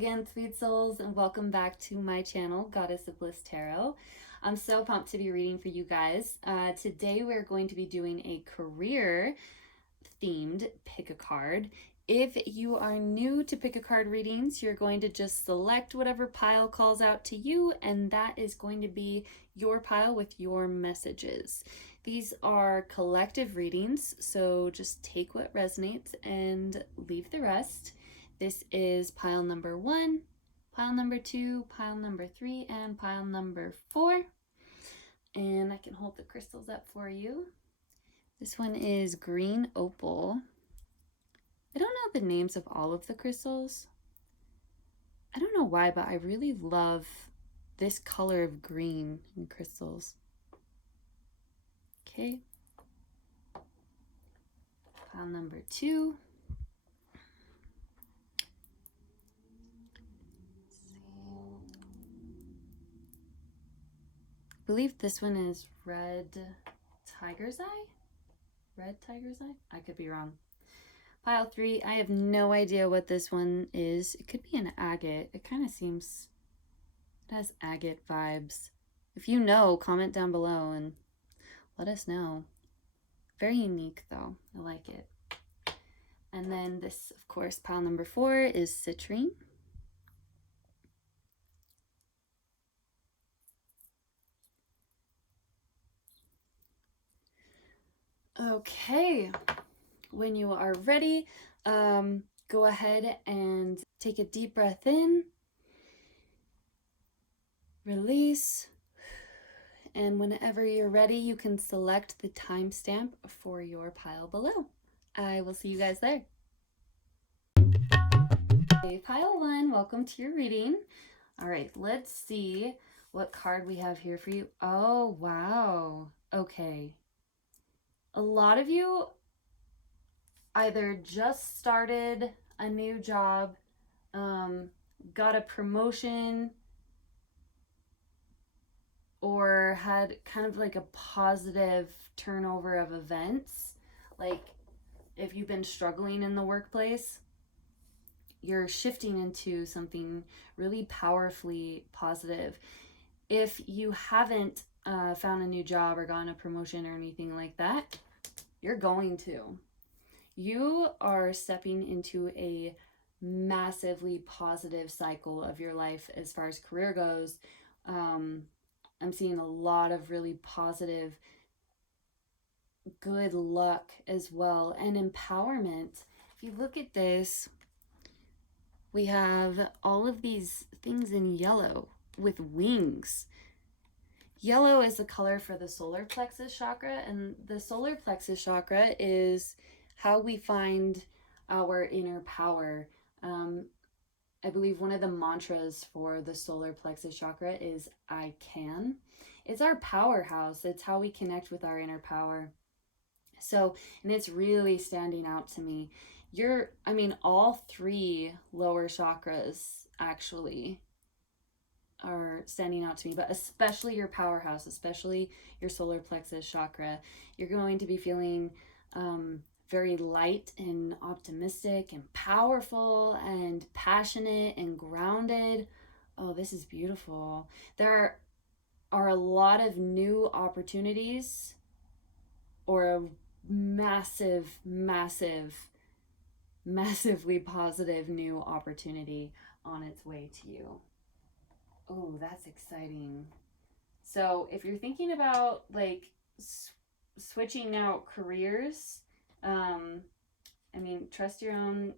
again, sweet souls, and welcome back to my channel, Goddess of Bliss Tarot. I'm so pumped to be reading for you guys. Today we're going to be doing a career themed pick a card. If you are new to pick a card readings, you're going to just select whatever pile calls out to you, and that is going to be your pile with your messages. These are collective readings, so just take what resonates and leave the rest. This is pile number 1, pile number 2, pile number 3, and pile number 4. And I can hold the crystals up for you. This one is green opal. I don't know the names of all of the crystals. I don't know why, but I really love this color of green in crystals. Okay. Pile number 2. I believe this one is red tiger's eye? Red tiger's eye? I could be wrong. Pile 3, I have no idea what this one is. It could be an agate. It kind of seems, it has agate vibes. If you know, comment down below and let us know. Very unique though. I like it. And then this, of course, pile number 4 is citrine. Okay, when you are ready, go ahead and take a deep breath in, release, and whenever you're ready, you can select the timestamp for your pile below. I will see you guys there. Okay, pile 1, welcome to your reading. All right, let's see what card we have here for you. Oh, wow. Okay. A lot of you either just started a new job, got a promotion, or had kind of like a positive turnover of events. Like if you've been struggling in the workplace, you're shifting into something really powerfully positive. If you haven't found a new job or gotten a promotion or anything like that, you're going to. You are stepping into a massively positive cycle of your life as far as career goes. I'm seeing a lot of really positive, good luck as well, and empowerment. If you look at this, we have all of these things in yellow with wings. Yellow is the color for the solar plexus chakra, and the solar plexus chakra is how we find our inner power. I believe one of the mantras for the solar plexus chakra is I can. It's our powerhouse. It's how we connect with our inner power. So, and it's really standing out to me. All 3 lower chakras actually are standing out to me, but especially your powerhouse, especially your solar plexus chakra. You're going to be feeling very light and optimistic and powerful and passionate and grounded. Oh, this is beautiful. There are a lot of new opportunities or a massively positive new opportunity on its way to you. Oh, that's exciting. So if you're thinking about like switching out careers, trust your own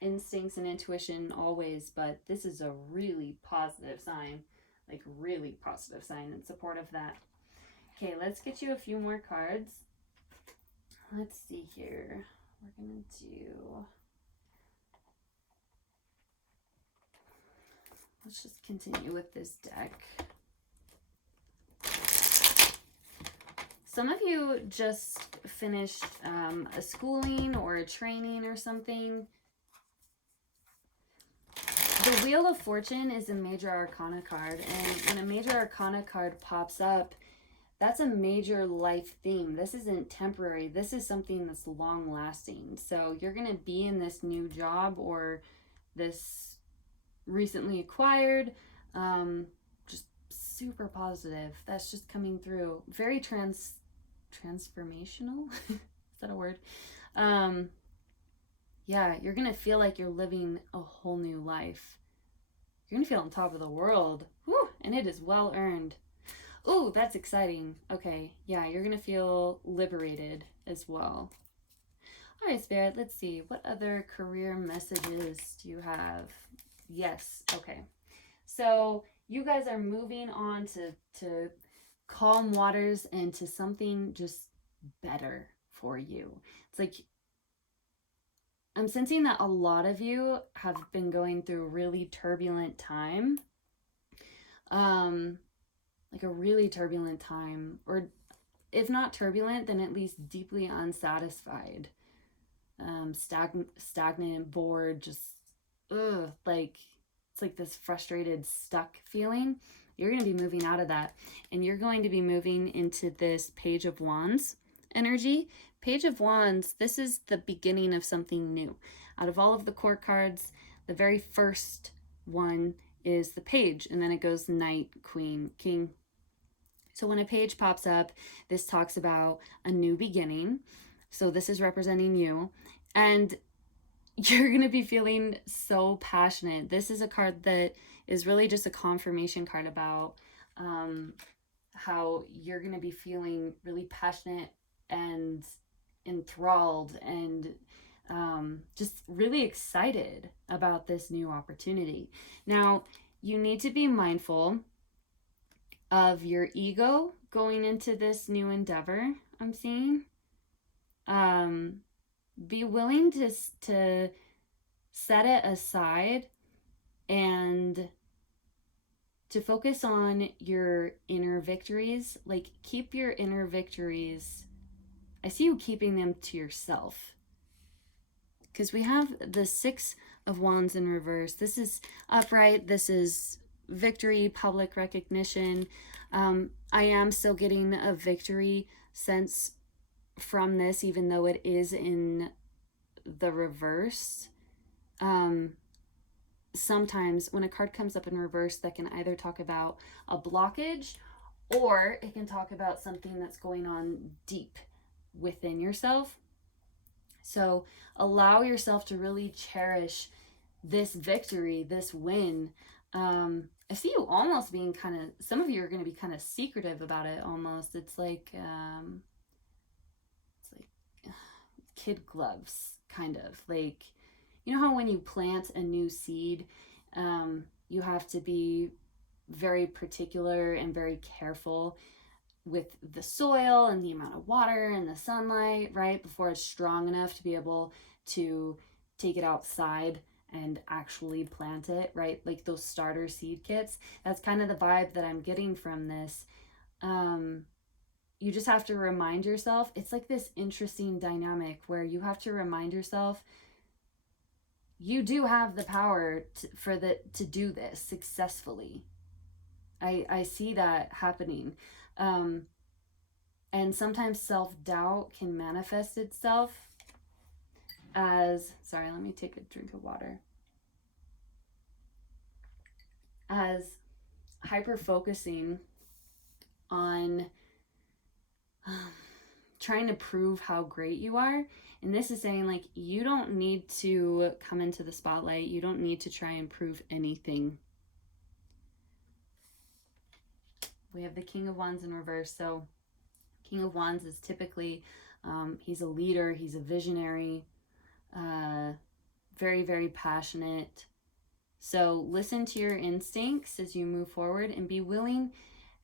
instincts and intuition always, but this is a really positive sign, like really positive sign in support of that. Okay, let's get you a few more cards. Let's see here. We're gonna do, let's just continue with this deck. Some of you just finished a schooling or a training or something. The Wheel of Fortune is a major arcana card, and when a major arcana card pops up, that's a major life theme. This isn't temporary. This is something that's long lasting. So you're going to be in this new job or this recently acquired. Just super positive. That's just coming through. Very transformational. Is that a word? Yeah, you're gonna feel like you're living a whole new life. You're gonna feel on top of the world. Whew, and it is well earned. Ooh, that's exciting. Okay, yeah, you're gonna feel liberated as well. All right, Spirit, let's see. What other career messages do you have? Yes, okay. So you guys are moving on to calm waters and to something just better for you. It's like I'm sensing that a lot of you have been going through a really turbulent time. Like a really turbulent time, or if not turbulent, then at least deeply unsatisfied, stagnant, bored, just like it's like this frustrated, stuck feeling. You're going to be moving out of that, and you're going to be moving into this Page of Wands energy. Page of Wands, this is the beginning of something new. Out of all of the court cards, the very first one is the Page, and then it goes Knight, Queen, King. So when a page pops up, this talks about a new beginning. So this is representing you. And you're going to be feeling so passionate. This is a card that is really just a confirmation card about how you're going to be feeling really passionate and enthralled and just really excited about this new opportunity. Now, you need to be mindful of your ego going into this new endeavor. I'm seeing. Be willing to set it aside and to focus on your inner victories. Like, keep your inner victories. I see you keeping them to yourself, because we have the Six of Wands in reverse. This is upright. This is victory, public recognition. I am still getting a victory sense from this, even though it is in the reverse. Sometimes when a card comes up in reverse, that can either talk about a blockage, or it can talk about something that's going on deep within yourself. So allow yourself to really cherish this victory, this win. I see you almost being kind of, some of you are going to be kind of secretive about it almost. It's like kid gloves, kind of. Like, you know how when you plant a new seed, you have to be very particular and very careful with the soil and the amount of water and the sunlight, right? Before it's strong enough to be able to take it outside and actually plant it, right? Like those starter seed kits. That's kind of the vibe that I'm getting from this. You just have to remind yourself, it's like this interesting dynamic where you have to remind yourself you do have the power to do this successfully. I see that happening. And sometimes self-doubt can manifest itself as, sorry, let me take a drink of water, as hyper focusing on trying to prove how great you are. And this is saying, like, you don't need to come into the spotlight. You don't need to try and prove anything. We have the King of Wands in reverse. So King of Wands is typically, he's a leader, he's a visionary, very, very passionate. So listen to your instincts as you move forward and be willing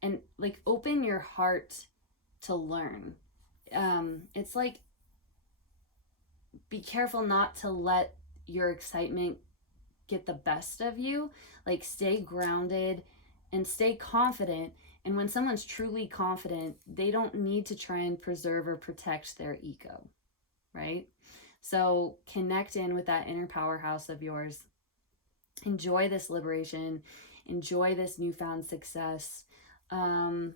and like open your heart to learn. It's like, be careful not to let your excitement get the best of you. Like, stay grounded and stay confident. And when someone's truly confident, they don't need to try and preserve or protect their ego, right? So connect in with that inner powerhouse of yours. Enjoy this liberation. Enjoy this newfound success. And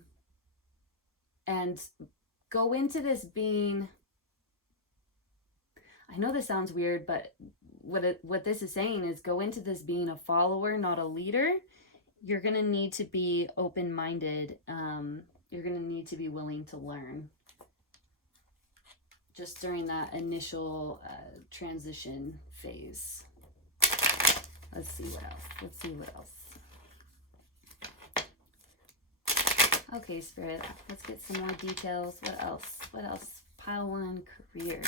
go into this being, I know this sounds weird, but what this is saying is go into this being a follower, not a leader. You're going to need to be open-minded. You're going to need to be willing to learn just during that initial transition phase. Let's see what else. Okay, Spirit, let's get some more details. What else? Pile 1, career.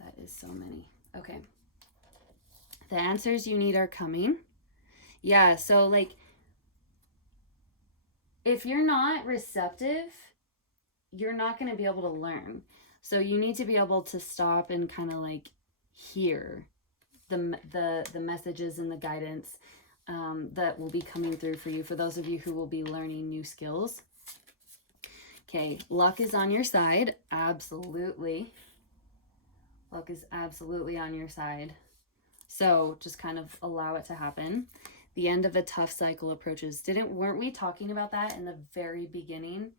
That is so many. Okay. The answers you need are coming. Yeah, so like, if you're not receptive, you're not going to be able to learn. So you need to be able to stop and kind of like hear the messages and the guidance that will be coming through for you, for those of you who will be learning new skills. Okay, luck is on your side. Absolutely. Luck is absolutely on your side. So just kind of allow it to happen. The end of a tough cycle approaches. Weren't we talking about that in the very beginning?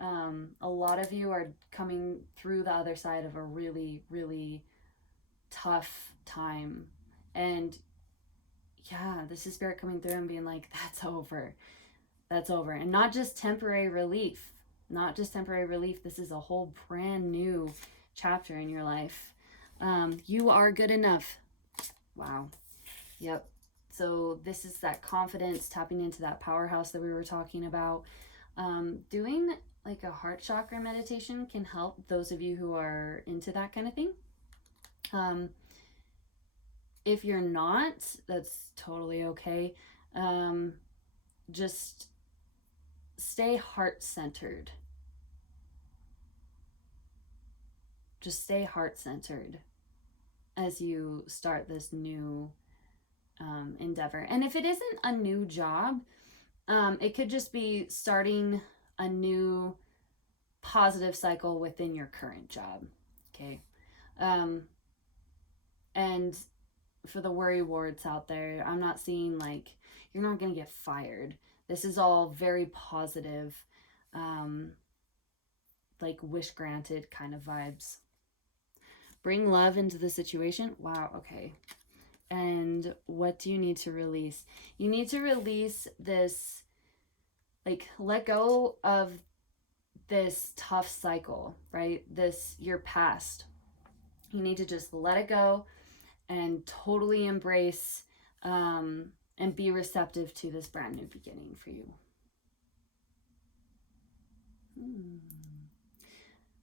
A lot of you are coming through the other side of a really, really tough time. And yeah, this is Spirit coming through and being like, that's over. That's over. And not just temporary relief. Not just temporary relief. This is a whole brand new chapter in your life. You are good enough. Wow. Yep. So this is that confidence, tapping into that powerhouse that we were talking about. Doing like a heart chakra meditation can help those of you who are into that kind of thing. If you're not, that's totally okay. Just stay heart-centered. Just stay heart-centered as you start this new endeavor. And if it isn't a new job, it could just be starting a new positive cycle within your current job. Okay. And for the worry wards out there, I'm not seeing like you're not going to get fired. This is all very positive, like wish granted kind of vibes. Bring love into the situation. Wow. Okay. And what do you need to release? You need to release this, like, let go of this tough cycle, right? Your past. You need to just let it go and totally embrace and be receptive to this brand new beginning for you.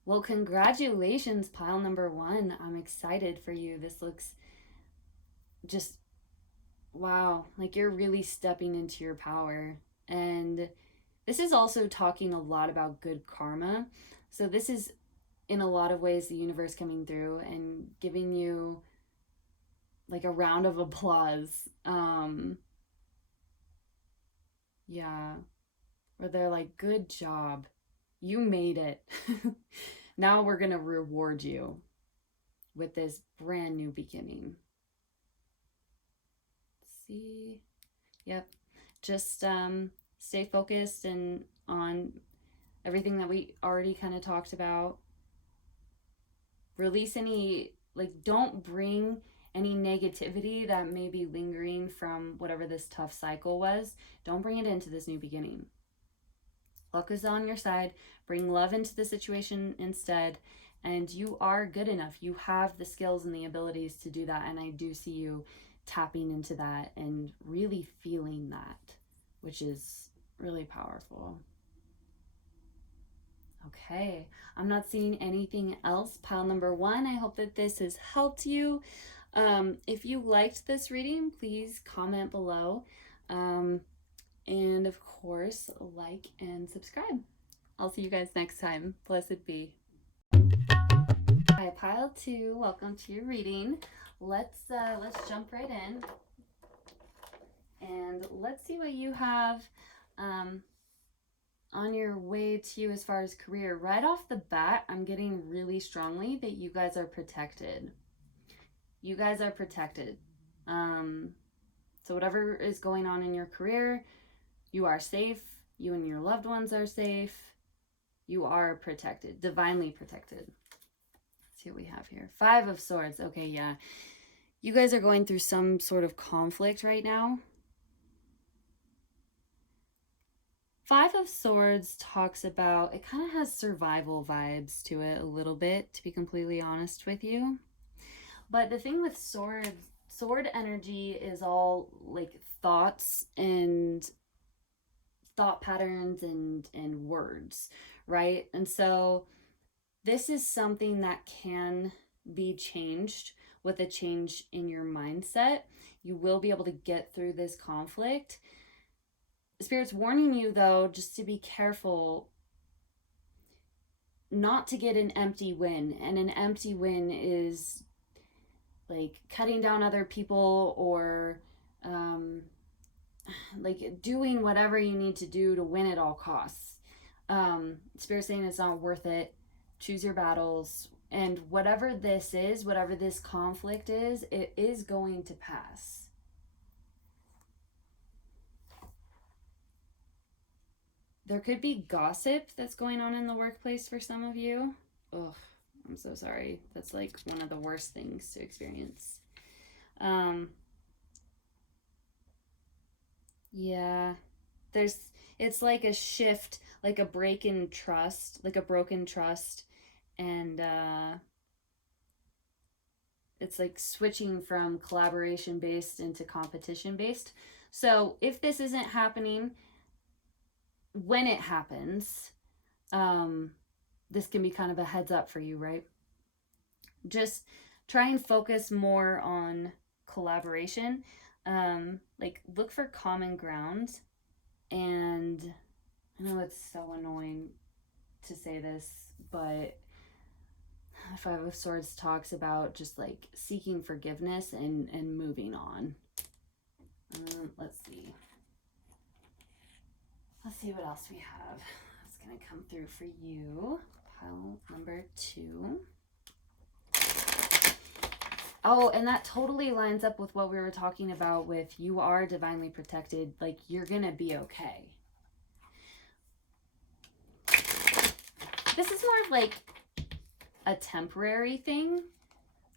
Well, congratulations, pile number 1. I'm excited for you. This looks just, wow, like you're really stepping into your power. And this is also talking a lot about good karma. So this is in a lot of ways the universe coming through and giving you like a round of applause. Yeah, where they're like, good job, you made it. Now we're gonna reward you with this brand new beginning. Let's see. Yep, just stay focused and on everything that we already kind of talked about. Release any, like, don't bring any negativity that may be lingering from whatever this tough cycle was. Don't bring it into this new beginning. Luck is on your side. Bring love into the situation instead. And you are good enough. You have the skills and the abilities to do that. And I do see you tapping into that and really feeling that, which is really powerful. Okay, I'm not seeing anything else. Pile number 1, I hope that this has helped you. If you liked this reading, please comment below. And of course, like and subscribe. I'll see you guys next time. Blessed be. Hi, pile 2, welcome to your reading. Let's jump right in. And let's see what you have on your way to you as far as career. Right off the bat, I'm getting really strongly that you guys are protected. You guys are protected. So whatever is going on in your career, you are safe. You and your loved ones are safe. You are protected, divinely protected. see what we have here. 5 of Swords. Okay, yeah. You guys are going through some sort of conflict right now. 5 of Swords talks about, it kind of has survival vibes to it a little bit, to be completely honest with you. But the thing with sword energy is all like thoughts and thought patterns and words, right? And so this is something that can be changed with a change in your mindset. You will be able to get through this conflict. Spirit's warning you, though, just to be careful not to get an empty win. And an empty win is like cutting down other people or like doing whatever you need to do to win at all costs. Spirit saying it's not worth it. Choose your battles. And whatever this is, whatever this conflict is, it is going to pass. There could be gossip that's going on in the workplace for some of you. Ugh, I'm so sorry. That's like one of the worst things to experience. Yeah. It's like a shift, like a break in trust, like a broken trust. And it's like switching from collaboration based into competition based. So if this isn't happening, when it happens, this can be kind of a heads up for you, right? Just try and focus more on collaboration. Like look for common ground. And I know it's so annoying to say this, but the 5 of Swords talks about just like seeking forgiveness and moving on. Let's see. Let's see what else we have. It's going to come through for you. Pile number 2. Oh, and that totally lines up with what we were talking about with you are divinely protected. Like, you're going to be okay. This is more of like a temporary thing.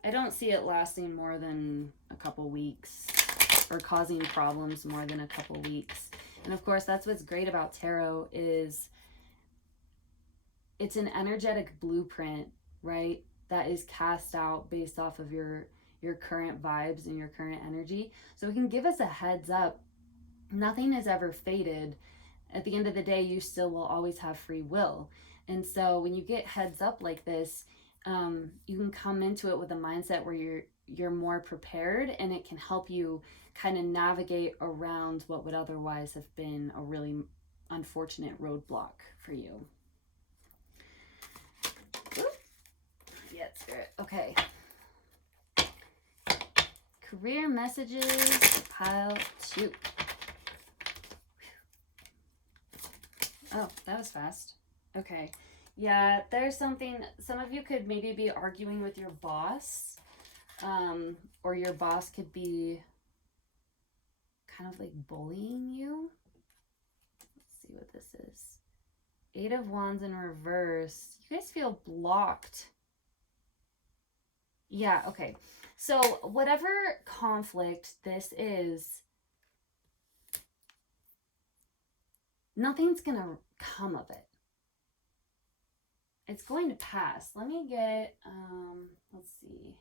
I don't see it lasting more than a couple weeks or causing problems more than a couple weeks. And of course, that's what's great about tarot is it's an energetic blueprint, right? That is cast out based off of your current vibes and your current energy. So it can give us a heads up. Nothing is ever fated. At the end of the day, you still will always have free will. And so when you get heads up like this, you can come into it with a mindset where you're more prepared, and it can help you kind of navigate around what would otherwise have been a really unfortunate roadblock for you. Yeah, Spirit. Okay. Career messages, pile 2. Oh, that was fast. Okay. Yeah, there's something, some of you could maybe be arguing with your boss, or your boss could be kind of like bullying you. Let's see what this is. 8 of Wands in reverse. You guys feel blocked. Yeah, okay. So whatever conflict this is, nothing's gonna come of it. It's going to pass. Let me get, let's see.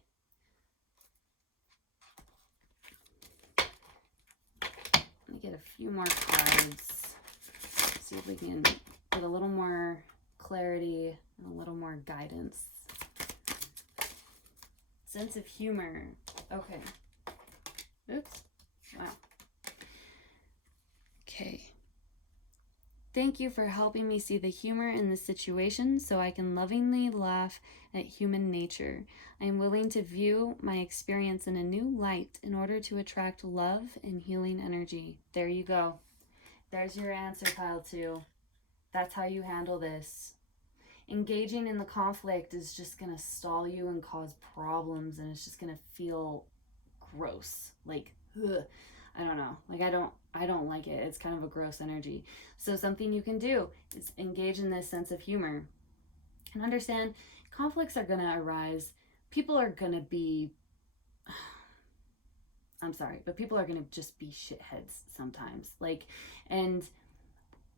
Let me get a few more cards. See if we can get a little more clarity and a little more guidance. Sense of humor. Okay. Oops. Wow. Okay. Thank you for helping me see the humor in the situation so I can lovingly laugh at human nature. I am willing to view my experience in a new light in order to attract love and healing energy. There you go. There's your answer, pile 2. That's how you handle this. Engaging in the conflict is just going to stall you and cause problems, and it's just going to feel gross. Like, ugh. I don't know. Like, I don't like it. It's kind of a gross energy. So something you can do is engage in this sense of humor and understand conflicts are going to arise. people are going to be, I'm sorry, but people are going to just be shitheads sometimes. Like, and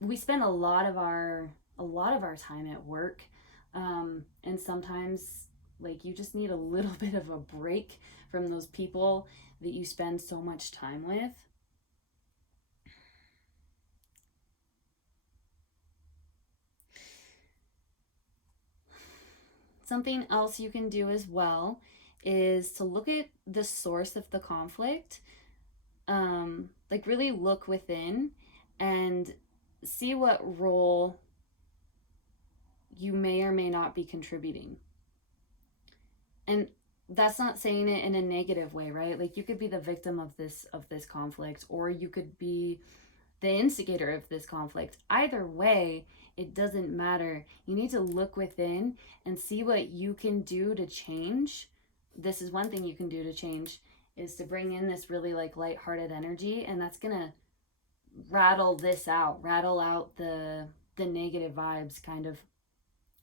we spend a lot of our time at work. And sometimes like you just need a little bit of a break from those people that you spend so much time with. Something else you can do as well is to look at the source of the conflict. Like really look within and see what role you may or may not be contributing. And that's not saying it in a negative way, right? Like you could be the victim of this conflict, or you could be the instigator of this conflict. Either way, it doesn't matter. You need to look within and see what you can do to change. This is one thing you can do to change, is to bring in this really like lighthearted energy, and that's gonna rattle out the negative vibes kind of.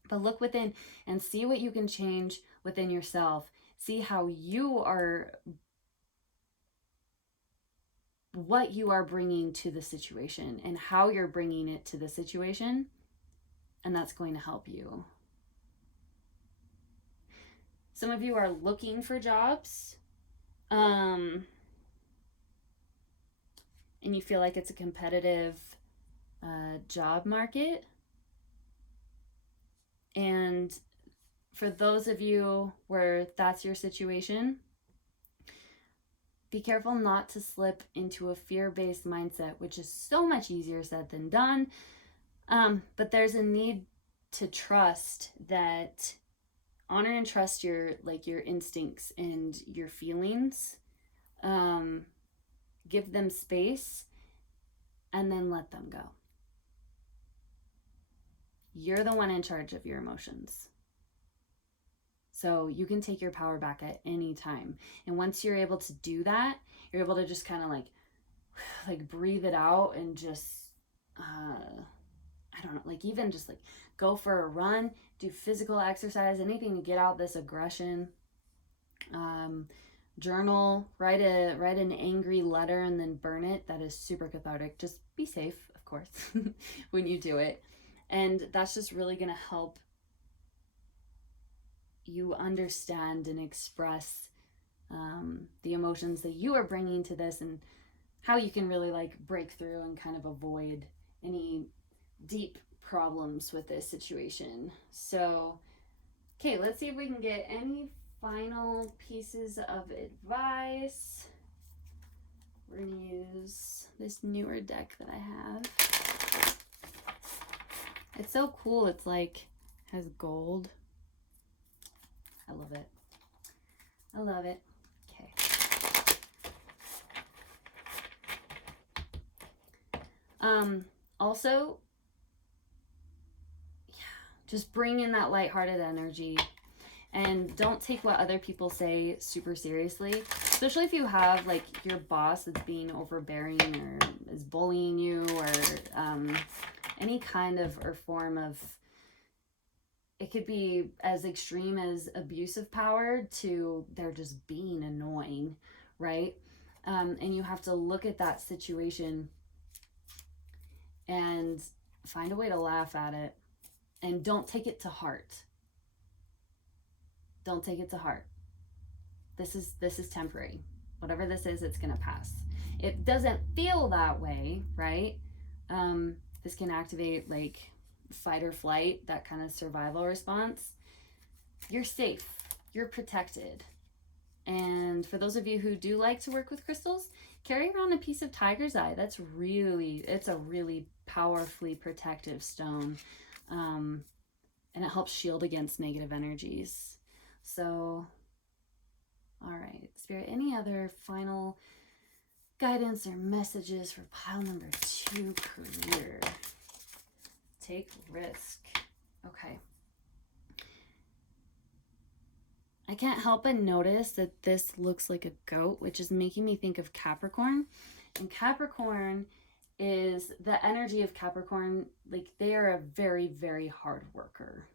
But look within and see what you can change within yourself. See how you are, what you are bringing to the situation and how you're bringing it to the situation. And that's going to help you. Some of you are looking for jobs. And you feel like it's a competitive job market. And for those of you where that's your situation, be careful not to slip into a fear-based mindset, which is so much easier said than done. But there's a need to trust that, honor and trust your instincts and your feelings. Give them space and then let them go. You're the one in charge of your emotions. So you can take your power back at any time. And once you're able to do that, you're able to just kind of like breathe it out and just, I don't know, like even just like go for a run, do physical exercise, anything to get out this aggression. Journal, write an angry letter and then burn it. That is super cathartic. Just be safe, of course, when you do it. And that's just really going to help you understand and express the emotions that you are bringing to this, and how you can really like break through and kind of avoid any deep problems with this situation. So, okay, let's see if we can get any final pieces of advice. We're going to use this newer deck that I have. It's so cool. It's like, has gold. I love it. I love it. Okay. Also, yeah, just bring in that lighthearted energy and don't take what other people say super seriously, especially if you have like your boss that's being overbearing or is bullying you, or any kind of or form of, it could be as extreme as abusive power to they're just being annoying, right? And you have to look at that situation and find a way to laugh at it, and don't take it to heart. Don't take it to heart. This is temporary. Whatever this is, it's gonna pass. It doesn't feel that way, right? This can activate like fight or flight, that kind of survival response. You're safe. You're protected. And for those of you who do like to work with crystals, carry around a piece of tiger's eye. It's a really powerfully protective stone. And it helps shield against negative energies. So, all right, Spirit, any other final guidance or messages for pile number 2, career? Take risk. Okay. I can't help but notice that this looks like a goat, which is making me think of Capricorn. And Capricorn is the energy of Capricorn. Like, they are a very, very hard worker.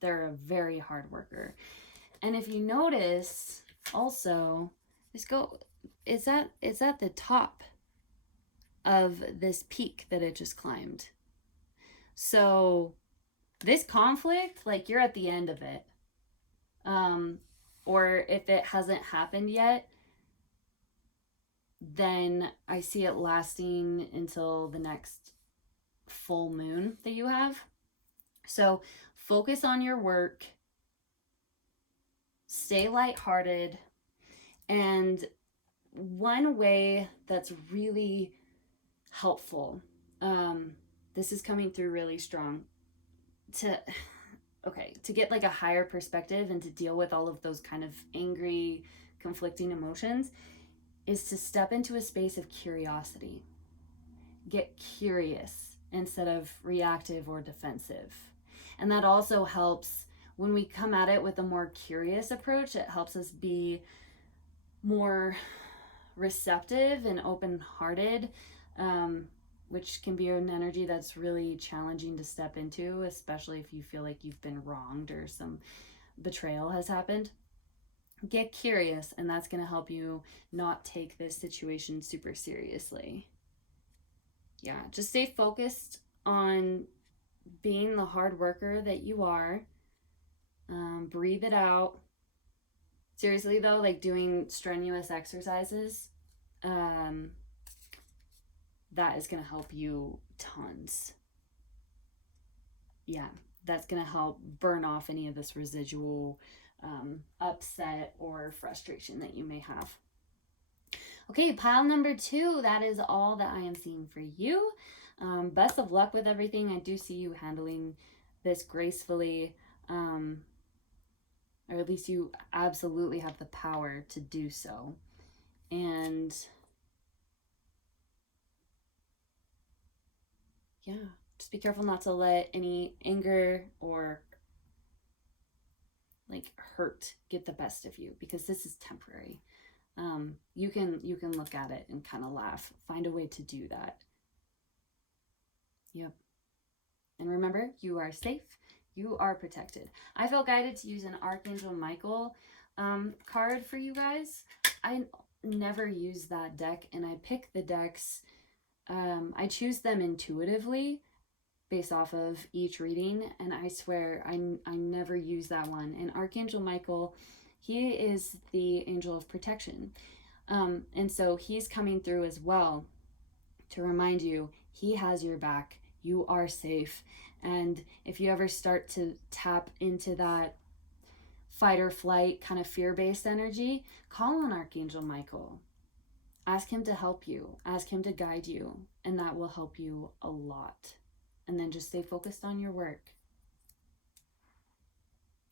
They're a very hard worker. And if you notice also, it's at the top of this peak that it just climbed. So this conflict, like, you're at the end of it. Or if it hasn't happened yet, then I see it lasting until the next full moon that you have. So focus on your work, stay lighthearted, and one way that's really helpful, this is coming through really strong, to get like a higher perspective and to deal with all of those kind of angry, conflicting emotions, is to step into a space of curiosity. Get curious instead of reactive or defensive. And that also helps when we come at it with a more curious approach. It helps us be more receptive and open-hearted, which can be an energy that's really challenging to step into, especially if you feel like you've been wronged or some betrayal has happened. Get curious, and that's going to help you not take this situation super seriously. Yeah, just stay focused on being the hard worker that you are. Breathe it out. Seriously though, like doing strenuous exercises, that is going to help you tons. Yeah, that's going to help burn off any of this residual upset or frustration that you may have. Okay, pile number 2, that is all that I am seeing for you. Best of luck with everything. I do see you handling this gracefully, or at least you absolutely have the power to do so. And yeah, just be careful not to let any anger or like hurt get the best of you, because this is temporary. You can look at it and kind of laugh. Find a way to do that. Yep. And remember, you are safe. You are protected. I felt guided to use an Archangel Michael card for you guys. I never use that deck, and I pick the decks. I choose them intuitively based off of each reading, and I swear I never use that one. And Archangel Michael, he is the angel of protection. And so he's coming through as well to remind you he has your back. You are safe. And if you ever start to tap into that fight or flight kind of fear-based energy, call on Archangel Michael. Ask him to help you. Ask him to guide you. And that will help you a lot. And then just stay focused on your work.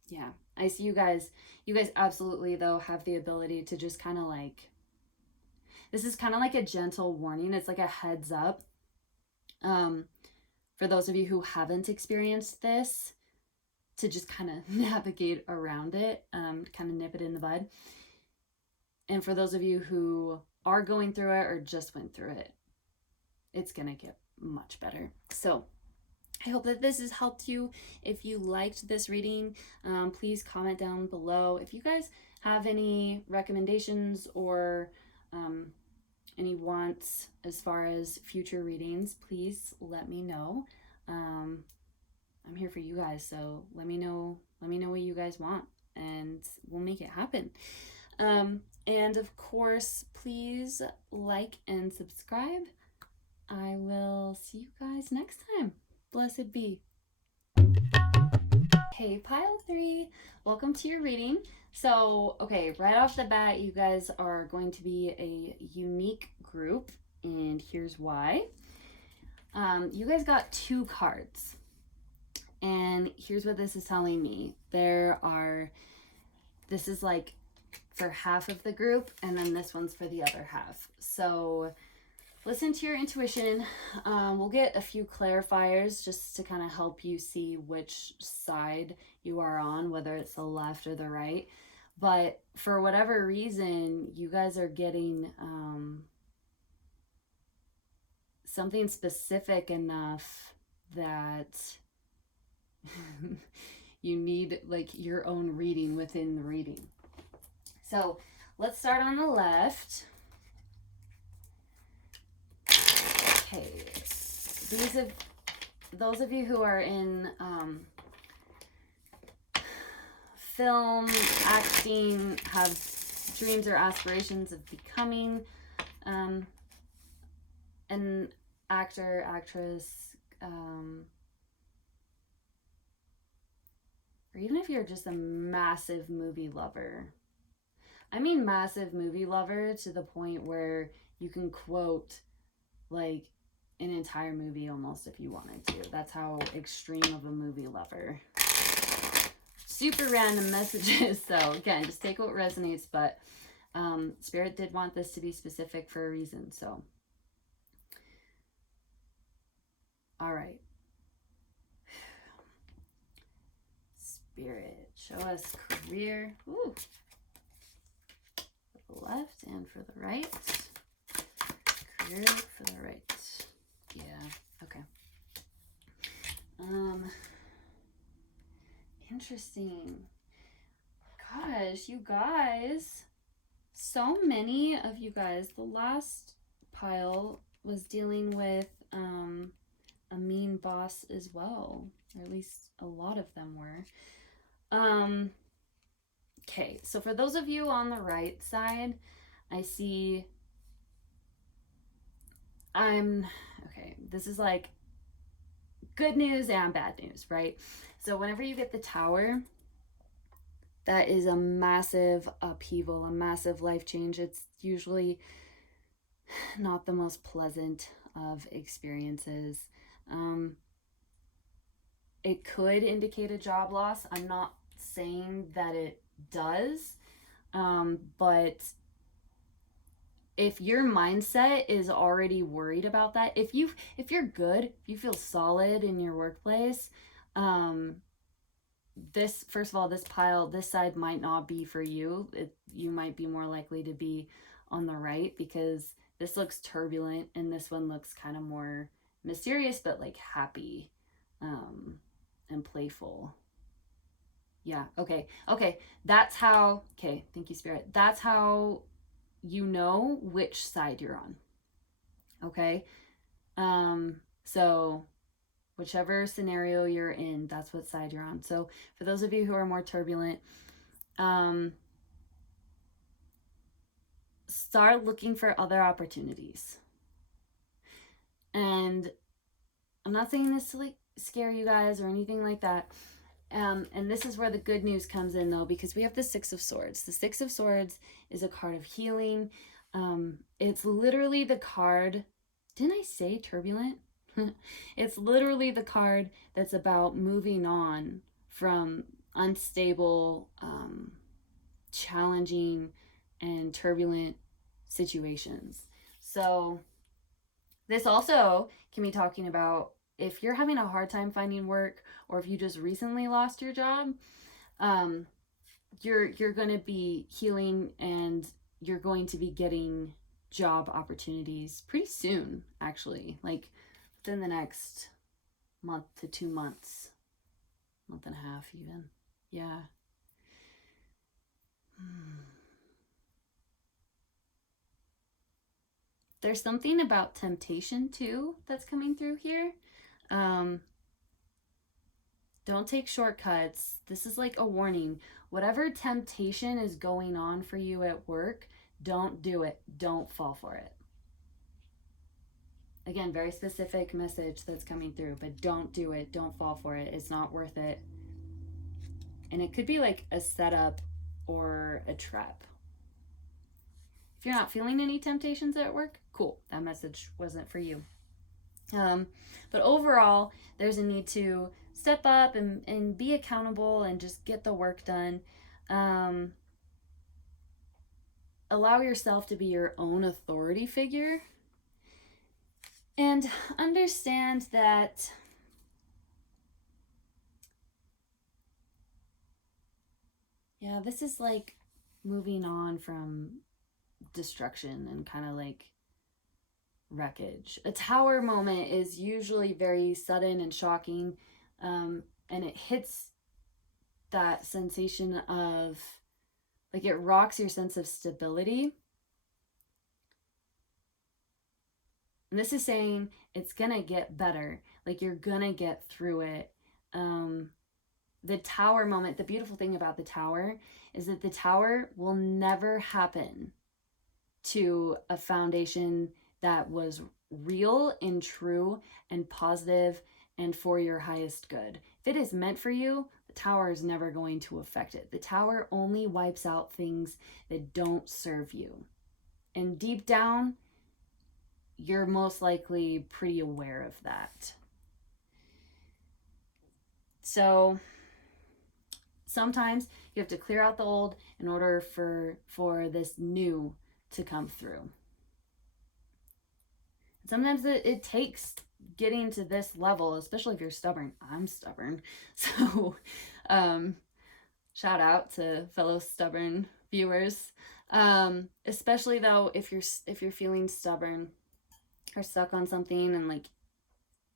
Yeah, I see you guys. You guys absolutely, though, have the ability to just kind of like, this is kind of like a gentle warning. It's like a heads up. For those of you who haven't experienced this, to just kind of navigate around it, kind of nip it in the bud. And for those of you who are going through it or just went through it, it's going to get much better. So I hope that this has helped you. If you liked this reading, please comment down below. If you guys have any recommendations or any wants as far as future readings, please let me know. I'm here for you guys, so let me know what you guys want, and we'll make it happen. And of course, please like and subscribe. I will see you guys next time. Blessed be. Hey, pile 3, welcome to your reading. So, okay, right off the bat, you guys are going to be a unique group, and here's why. You guys got 2 cards, and here's what this is telling me. This is like for half of the group, and then this one's for the other half. So listen to your intuition. We'll get a few clarifiers just to kind of help you see which side you are on, whether it's the left or the right. But for whatever reason, you guys are getting something specific enough that you need like your own reading within the reading. So let's start on the left. Okay, those of you who are in film, acting, have dreams or aspirations of becoming an actor, actress, or even if you're just a massive movie lover. I mean massive movie lover to the point where you can quote like an entire movie almost if you wanted to. That's how extreme of a movie lover. Super random messages, so again, just take what resonates, but Spirit did want this to be specific for a reason, so. All right. Spirit, show us career. Ooh. For the left and for the right. Career for the right. Yeah, okay. Interesting. Gosh, you guys. So many of you guys. The last pile was dealing with a mean boss as well. Or at least a lot of them were. Okay, so for those of you on the right side, I see okay, this is like good news and bad news, right? So whenever you get the Tower, that is a massive upheaval, a massive life change. It's usually not the most pleasant of experiences. It could indicate a job loss. I'm not saying that it does, but if your mindset is already worried about that, if you're good, if you feel solid in your workplace, this, first of all, this pile, this side might not be for you. You might be more likely to be on the right because this looks turbulent and this one looks kind of more mysterious but like happy and playful. Yeah, okay, that's how, okay, thank you, Spirit. That's how you know which side you're on. Okay, so whichever scenario you're in, that's what side you're on. So for those of you who are more turbulent, start looking for other opportunities. And I'm not saying this to like scare you guys or anything like that. And this is where the good news comes in though, because we have the Six of Swords. The Six of Swords is a card of healing. It's literally the card, didn't I say turbulent? It's literally the card that's about moving on from unstable, challenging, and turbulent situations. So this also can be talking about if you're having a hard time finding work, or if you just recently lost your job, you're going to be healing and you're going to be getting job opportunities pretty soon, actually, like within the next month to 2 months, month and a half even. Yeah. There's something about temptation too that's coming through here. Don't take shortcuts. This is like a warning. Whatever temptation is going on for you at work, don't do it. Don't fall for it. Again, very specific message that's coming through, but don't do it. Don't fall for it. It's not worth it. And it could be like a setup or a trap. If you're not feeling any temptations at work, cool. That message wasn't for you. But overall, there's a need to step up and be accountable and just get the work done. Allow yourself to be your own authority figure. And understand that this is like moving on from destruction and kind of like wreckage. A tower moment is usually very sudden and shocking, and it hits that sensation of, like, it rocks your sense of stability. And this is saying it's gonna get better. Like, you're gonna get through it. The tower moment, the beautiful thing about the tower is that the tower will never happen to a foundation that was real and true and positive and for your highest good. If it is meant for you, the tower is never going to affect it. The tower only wipes out things that don't serve you. And deep down, you're most likely pretty aware of that. So sometimes you have to clear out the old in order for this new to come through. Sometimes it takes getting to this level, especially if you're stubborn. I'm stubborn. So shout out to fellow stubborn viewers. Especially though, if you're feeling stubborn or stuck on something, and like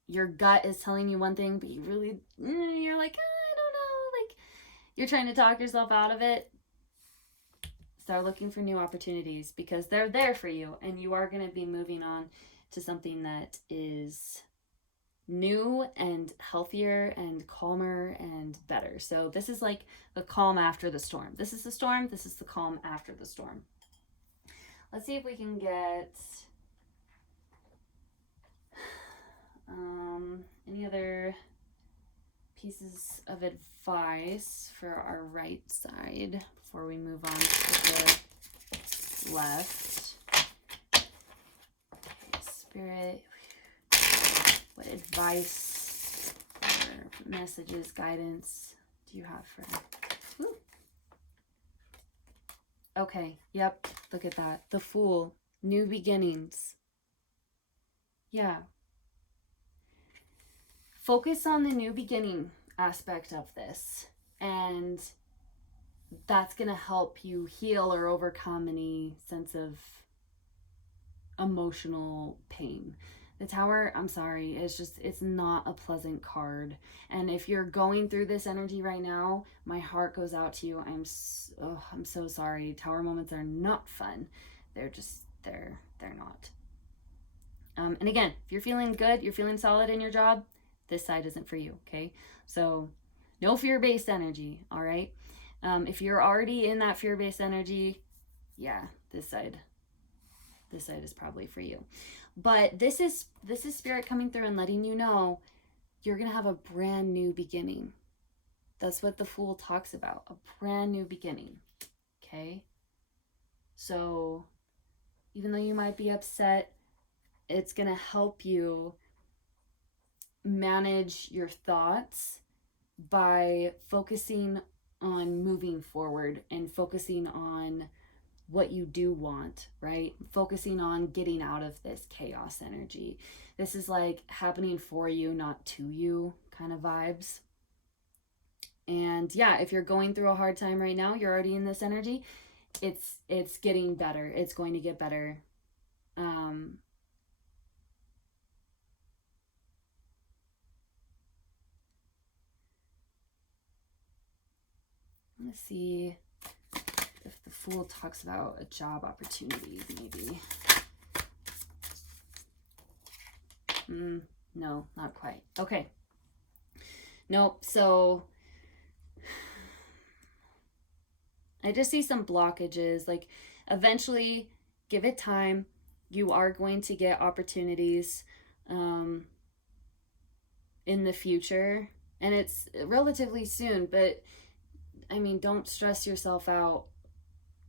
your gut is telling you one thing, but you're like, I don't know, like you're trying to talk yourself out of it. Start looking for new opportunities, because they're there for you, and you are going to be moving on to something that is new and healthier and calmer and better. So this is like the calm after the storm. This is the storm. This is the calm after the storm. Let's see if we can get any other pieces of advice for our right side before we move on to the left. Okay, Spirit, what advice or messages, guidance do you have for... Woo. Okay, yep, look at that. The Fool, new beginnings. Yeah. Focus on the new beginning aspect of this, and that's going to help you heal or overcome any sense of emotional pain. The Tower, I'm sorry, it's not a pleasant card. And if you're going through this energy right now, my heart goes out to you. I'm so sorry. Tower moments are not fun. They're not. And again, if you're feeling good, you're feeling solid in your job, this side isn't for you, okay? So no fear-based energy, all right? If you're already in that fear-based energy, yeah, this side is probably for you. But this is Spirit coming through and letting you know you're going to have a brand new beginning. That's what the Fool talks about, a brand new beginning, okay? So even though you might be upset, it's going to help you manage your thoughts by focusing on moving forward and focusing on what you do want, right? Focusing on getting out of this chaos energy. This is like happening for you, not to you kind of vibes. And yeah, if you're going through a hard time right now, you're already in this energy, it's getting better. It's going to get better. Let's see if the Fool talks about a job opportunity, maybe. No, not quite. Okay. Nope. So I just see some blockages. Like, eventually, give it time. You are going to get opportunities in the future. And it's relatively soon, but I mean, don't stress yourself out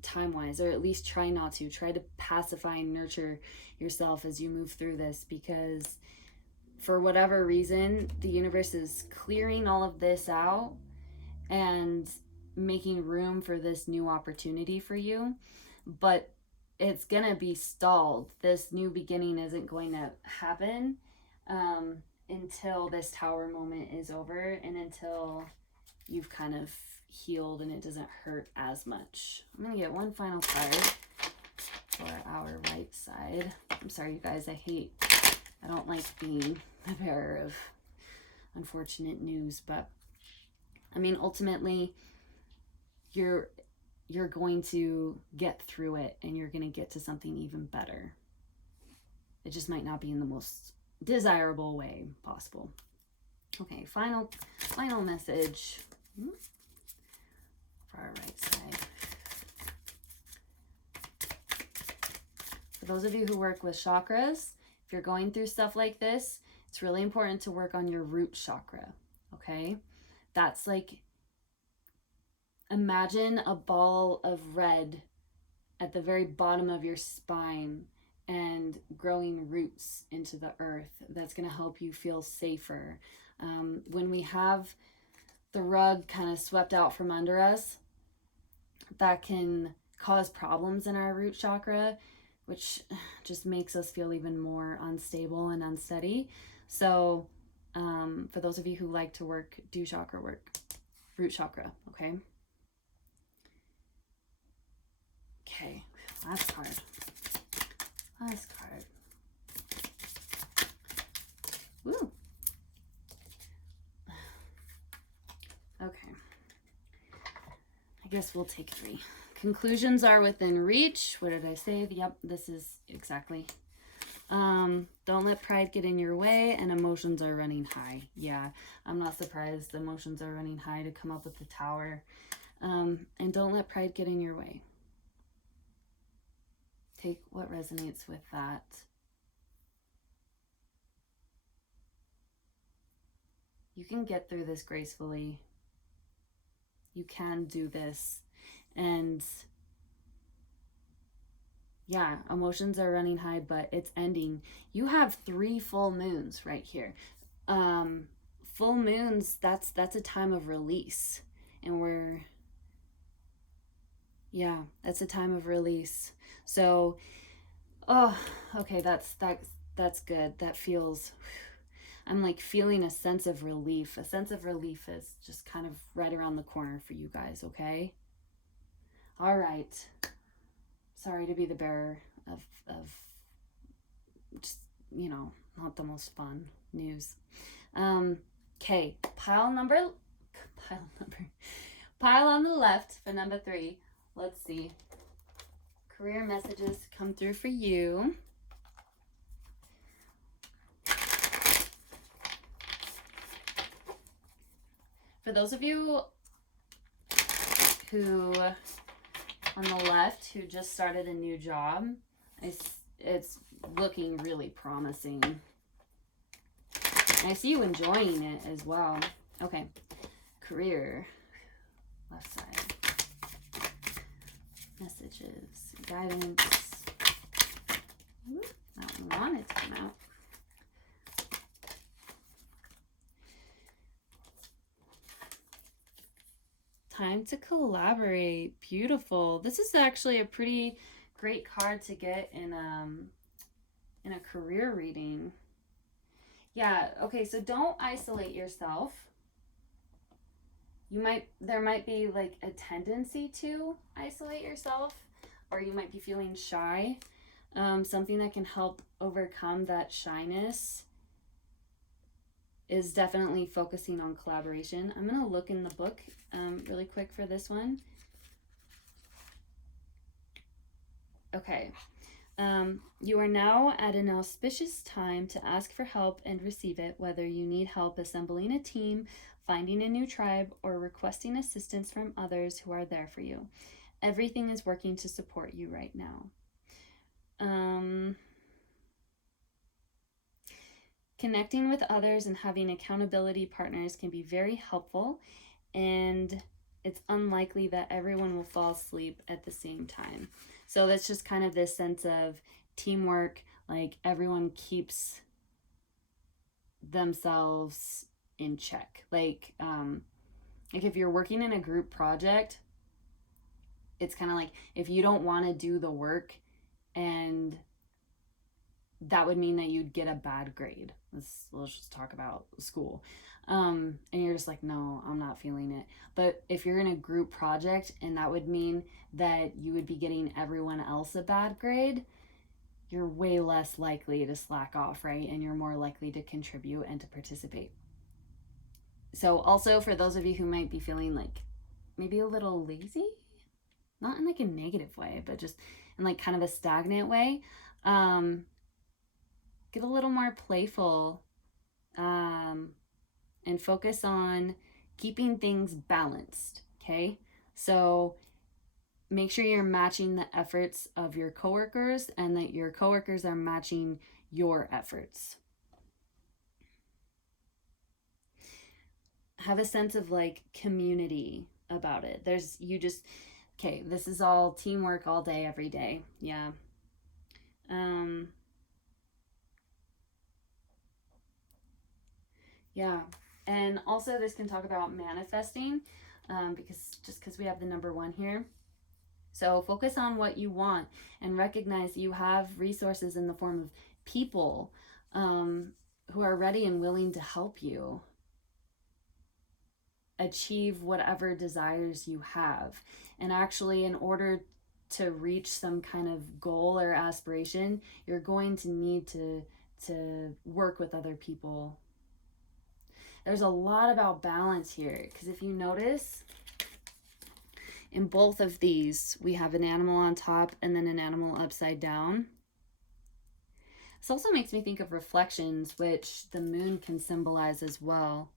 time-wise, or at least try not to. Try to pacify and nurture yourself as you move through this, because for whatever reason, the universe is clearing all of this out and making room for this new opportunity for you, but it's gonna be stalled. This new beginning isn't going to happen until this Tower moment is over, and until you've kind of healed and it doesn't hurt as much. I'm gonna get one final card for our right side. I'm sorry, you guys, I don't like being the bearer of unfortunate news, but I mean, ultimately, you're going to get through it, and you're going to get to something even better. It just might not be in the most desirable way possible. Okay, final message for our right side. For those of you who work with chakras, if you're going through stuff like this, it's really important to work on your root chakra, okay? That's like, imagine a ball of red at the very bottom of your spine and growing roots into the earth. That's going to help you feel safer. When we have the rug kind of swept out from under us, that can cause problems in our root chakra, which just makes us feel even more unstable and unsteady. So for those of you who like to do chakra work, root chakra, okay? Okay, last card. Woo. Okay. I guess we'll take 3. Conclusions are within reach. What did I say? Yep, this is exactly. Don't let pride get in your way, and emotions are running high. Yeah, I'm not surprised emotions are running high to come up with the Tower. And don't let pride get in your way. Take what resonates with that. You can get through this gracefully. You can do this. And yeah, emotions are running high, but it's ending. You have 3 full moons right here. Full moons, that's a time of release. And that's a time of release. So, okay, that's good. That feels, I'm like feeling a sense of relief. A sense of relief is just kind of right around the corner for you guys, okay? All right. Sorry to be the bearer of just, not the most fun news. Okay, pile on the left for number 3. Let's see. Career messages come through for you. For those of you who, on the left, who just started a new job, it's looking really promising. I see you enjoying it as well. Okay, career, left side. Messages, guidance. Ooh, that one wanted to come out. Time to collaborate. Beautiful. This is actually a pretty great card to get in a career reading. Yeah, okay, so don't isolate yourself. There might be like a tendency to isolate yourself, or you might be feeling shy. Something that can help overcome that shyness is definitely focusing on collaboration. I'm going to look in the book really quick for this one. Okay. You are now at an auspicious time to ask for help and receive it, whether you need help assembling a team, finding a new tribe, or requesting assistance from others who are there for you. Everything is working to support you right now. Connecting with others and having accountability partners can be very helpful, and it's unlikely that everyone will fall asleep at the same time. So that's just kind of this sense of teamwork, like everyone keeps themselves in check. Like if you're working in a group project, it's kind of like if you don't want to do the work, and that would mean that you'd get a bad grade. Let's just talk about school. And you're just like, no, I'm not feeling it. But if you're in a group project and that would mean that you would be getting everyone else a bad grade, you're way less likely to slack off, right? And you're more likely to contribute and to participate. So also for those of you who might be feeling like maybe a little lazy, not in like a negative way, but just in like kind of a stagnant way, get a little more playful, and focus on keeping things balanced. Okay. So make sure you're matching the efforts of your coworkers and that your coworkers are matching your efforts. Have a sense of like community about it. Okay, this is all teamwork all day, every day. Yeah. Yeah. And also this can talk about manifesting, because we have the number 1 here. So focus on what you want and recognize you have resources in the form of people, who are ready and willing to help you achieve whatever desires you have. And actually, in order to reach some kind of goal or aspiration, you're going to need to work with other people. There's a lot about balance here, because if you notice, in both of these, we have an animal on top and then an animal upside down. This also makes me think of reflections, which the moon can symbolize as well.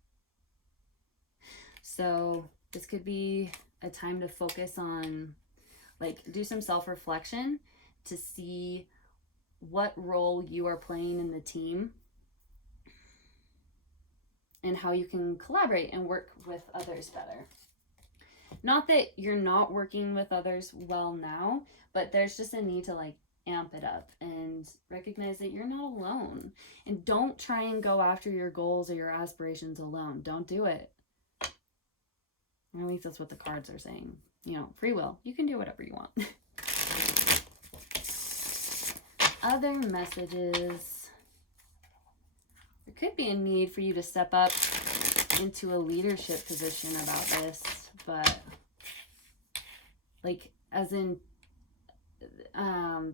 So this could be a time to focus on, like, do some self-reflection to see what role you are playing in the team and how you can collaborate and work with others better. Not that you're not working with others well now, but there's just a need to like amp it up and recognize that you're not alone. And don't try and go after your goals or your aspirations alone. Don't do it. Or at least that's what the cards are saying. You know, free will. You can do whatever you want. Other messages. There could be a need for you to step up into a leadership position about this, but like as in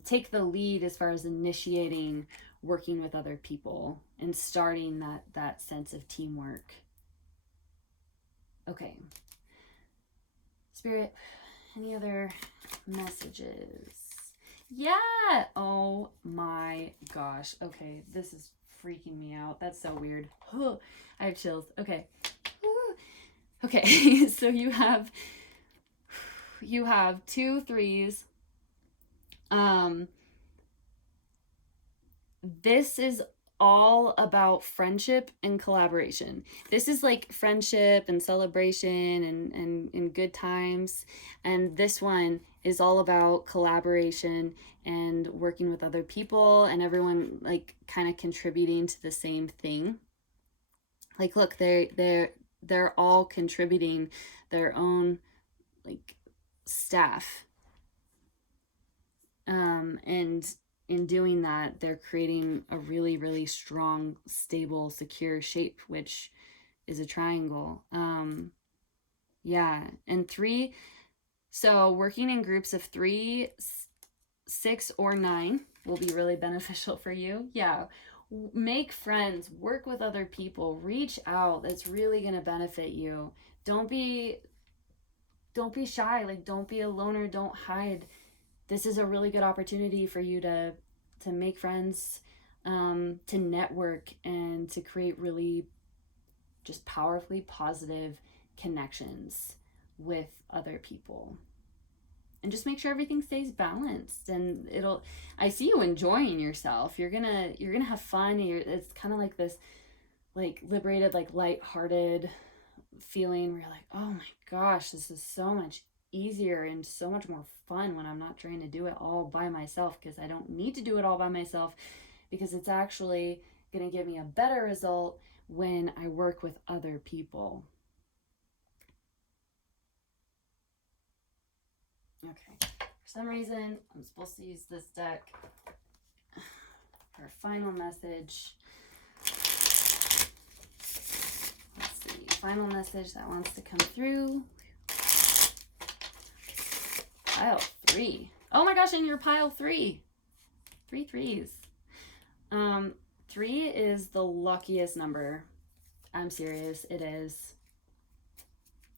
take the lead as far as initiating working with other people and starting that sense of teamwork. Okay, Spirit, any other messages? Yeah. Oh my gosh. Okay, this is freaking me out. That's so weird. I have chills. Okay. Okay. So you have 2 3s. This is all about friendship and collaboration. This is like friendship and celebration and good times. And this one is all about collaboration and working with other people and everyone like kind of contributing to the same thing. Like, look, they're all contributing their own like staff. And in doing that, they're creating a really, really strong, stable, secure shape, which is a triangle. Yeah. And 3, so working in groups of 3, 6, or 9 will be really beneficial for you. Yeah. Make friends, work with other people, reach out. That's really going to benefit you. Don't be shy. Like, don't be a loner. Don't hide. This is a really good opportunity for you to make friends, to network, and to create really just powerfully positive connections with other people. And just make sure everything stays balanced. And I see you enjoying yourself. You're gonna have fun. It's kind of like this, like liberated, like lighthearted feeling where you're like, oh my gosh, this is so much easier and so much more fun when I'm not trying to do it all by myself, because I don't need to do it all by myself, because it's actually going to give me a better result when I work with other people. Okay, for some reason I'm supposed to use this deck for a final message. Let's see, final message that wants to come through. Pile 3. Oh my gosh, in your pile 3. 3 3s. 3 is the luckiest number I'm serious. It is.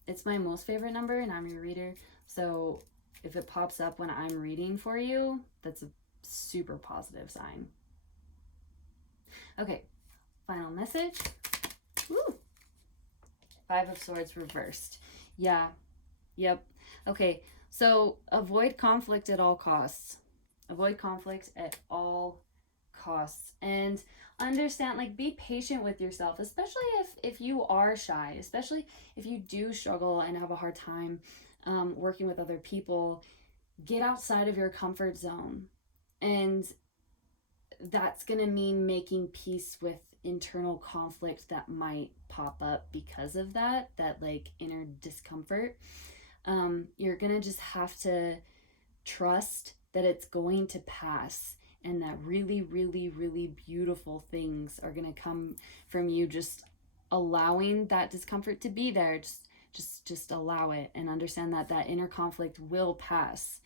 It's my most favorite number, and I'm your reader. So if it pops up when I'm reading for you, that's a super positive sign. Okay, final message. Woo! 5 of Swords reversed. Yeah. Yep. Okay, so avoid conflict at all costs. Avoid conflict at all costs. And understand, like, be patient with yourself, especially if you are shy, especially if you do struggle and have a hard time working with other people. Get outside of your comfort zone, and that's going to mean making peace with internal conflict that might pop up because of that like inner discomfort. You're going to just have to trust that it's going to pass, and that really, really, really beautiful things are going to come from you just allowing that discomfort to be there. Just allow it, and understand that that inner conflict will pass.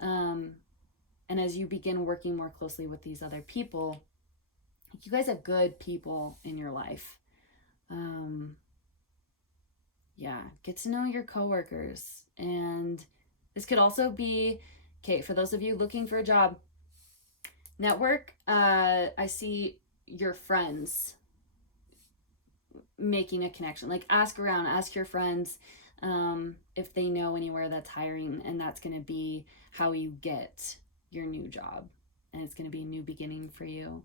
And as you begin working more closely with these other people, you guys have good people in your life. Yeah, get to know your coworkers. And this could also be, okay, for those of you looking for a job, network. I see your friends making a connection. Like, ask around, ask your friends if they know anywhere that's hiring, and that's going to be how you get your new job, and it's going to be a new beginning for you.